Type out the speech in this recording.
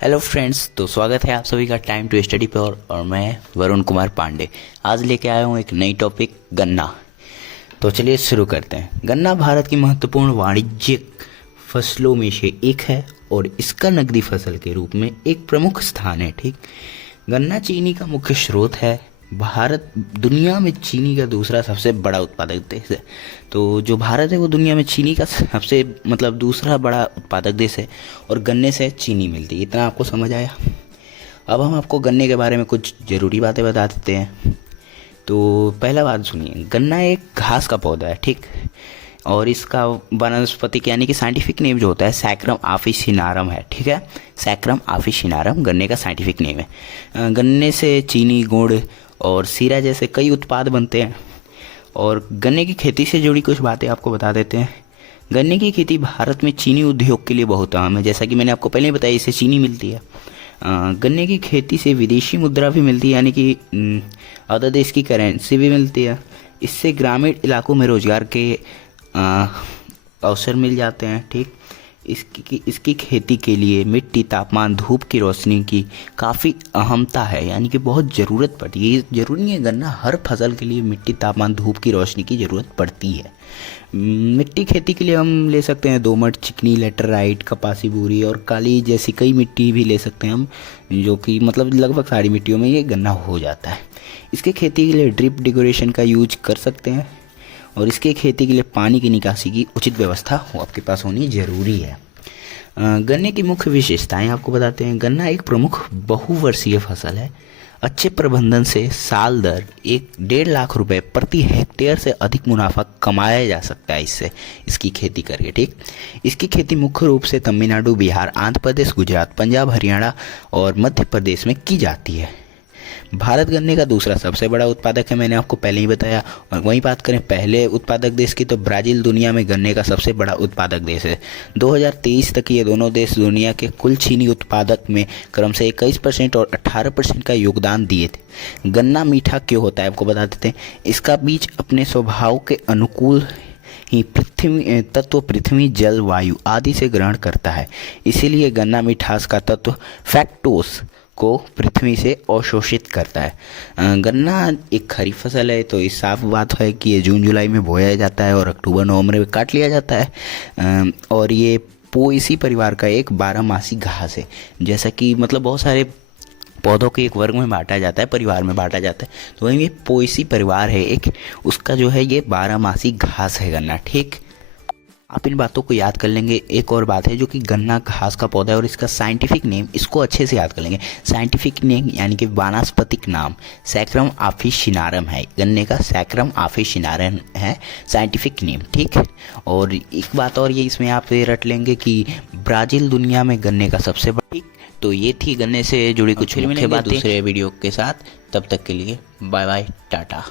Hello friends, तो स्वागत है आप सभी का टाइम टू स्टडी पे और मैं वरुण कुमार पांडे आज लेके आया हूँ एक नई टॉपिक गन्ना। तो चलिए शुरू करते हैं। गन्ना भारत की महत्वपूर्ण वाणिज्यिक फसलों में से एक है और इसका नकदी फसल के रूप में एक प्रमुख स्थान है। ठीक, गन्ना चीनी का मुख्य स्रोत है। भारत दुनिया में चीनी का दूसरा सबसे बड़ा उत्पादक देश है। तो जो भारत है वो दुनिया में चीनी का सबसे दूसरा बड़ा उत्पादक देश है और गन्ने से चीनी मिलती है। इतना आपको समझ आया। अब हम आपको गन्ने के बारे में कुछ ज़रूरी बातें बता देते हैं। तो पहला बात सुनिए, गन्ना एक घास का पौधा है। ठीक, और इसका वनस्पतिक यानी कि साइंटिफिक नेम जो होता है सैक्रम ऑफिसिनारम है। ठीक है, सैक्रम ऑफिसिनारम गन्ने का साइंटिफिक नेम है। गन्ने से चीनी, गुड़ और सीरा जैसे कई उत्पाद बनते हैं। और गन्ने की खेती से जुड़ी कुछ बातें आपको बता देते हैं। गन्ने की खेती भारत में चीनी उद्योग के लिए बहुत अहम है। जैसा कि मैंने आपको पहले ही बताया, इससे चीनी मिलती है। गन्ने की खेती से विदेशी मुद्रा भी मिलती है, यानी कि अदर देश की करेंसी भी मिलती है। इससे ग्रामीण इलाकों में रोजगार के अवसर मिल जाते हैं। ठीक, इसकी खेती के लिए मिट्टी, तापमान, धूप की रोशनी की काफ़ी अहमता है, यानी कि बहुत ज़रूरत पड़ती है। ये ज़रूरी नहीं है, गन्ना हर फसल के लिए मिट्टी, तापमान, धूप की रोशनी की ज़रूरत पड़ती है। मिट्टी खेती के लिए हम ले सकते हैं दोमट, चिकनी, लेटराइट, कपासी बूरी और काली जैसी कई मिट्टी भी ले सकते हैं हम, जो कि लगभग सारी मिट्टियों में ये गन्ना हो जाता है। इसके खेती के लिए ड्रिप डेकोरेशन का यूज कर सकते हैं और इसके खेती के लिए पानी की निकासी की उचित व्यवस्था आपके पास होनी ज़रूरी है। गन्ने की मुख्य विशेषताएं आपको बताते हैं। गन्ना एक प्रमुख बहुवर्षीय फसल है। अच्छे प्रबंधन से साल दर 1.5 लाख रुपए प्रति हेक्टेयर से अधिक मुनाफा कमाया जा सकता है इसकी खेती करके। ठीक, इसकी खेती मुख्य रूप से तमिलनाडु, बिहार, आंध्र प्रदेश, गुजरात, पंजाब, हरियाणा और मध्य प्रदेश में की जाती है। भारत गन्ने का दूसरा सबसे बड़ा उत्पादक है, मैंने आपको पहले ही बताया। और वहीं बात करें पहले उत्पादक देश की, तो ब्राज़ील दुनिया में गन्ने का सबसे बड़ा उत्पादक देश है। 2023 तक ये दोनों देश दुनिया के कुल चीनी उत्पादक में क्रम से 21% और 18% का योगदान दिए थे। गन्ना मीठा क्यों होता है आपको बता देते हैं। इसका बीज अपने स्वभाव के अनुकूल ही पृथ्वी, जल, वायु आदि से ग्रहण करता है। इसीलिए गन्ना मिठास का तत्व फैक्टोस को पृथ्वी से अवशोषित करता है। गन्ना एक खरीफ फसल है, तो इस साफ बात है कि ये जून जुलाई में बोया जाता है और अक्टूबर नवंबर में काट लिया जाता है। और ये पोएसी परिवार का एक 12मासी घास है। जैसा कि बहुत सारे पौधों के एक वर्ग में बांटा जाता है, परिवार में बांटा जाता है, तो वही ये पोएसी परिवार है एक, उसका जो है ये 12मासी घास है गन्ना। ठीक, आप इन बातों को याद कर लेंगे। एक और बात है जो कि गन्ना घास का पौधा है और इसका साइंटिफिक नेम, इसको अच्छे से याद कर लेंगे। साइंटिफिक नेम यानी कि वानस्पतिक नाम सैक्रम ऑफिसिनारम है। गन्ने का सैक्रम ऑफिसिनारम है साइंटिफिक नेम। ठीक, और एक बात और ये इसमें आप रट लेंगे कि ब्राज़ील दुनिया में गन्ने का सबसे बड़ा। ठीक, तो ये थी गन्ने से जुड़ी कुछ मुख्य बातें दूसरे वीडियो के साथ। तब तक के लिए बाय बाय, टाटा।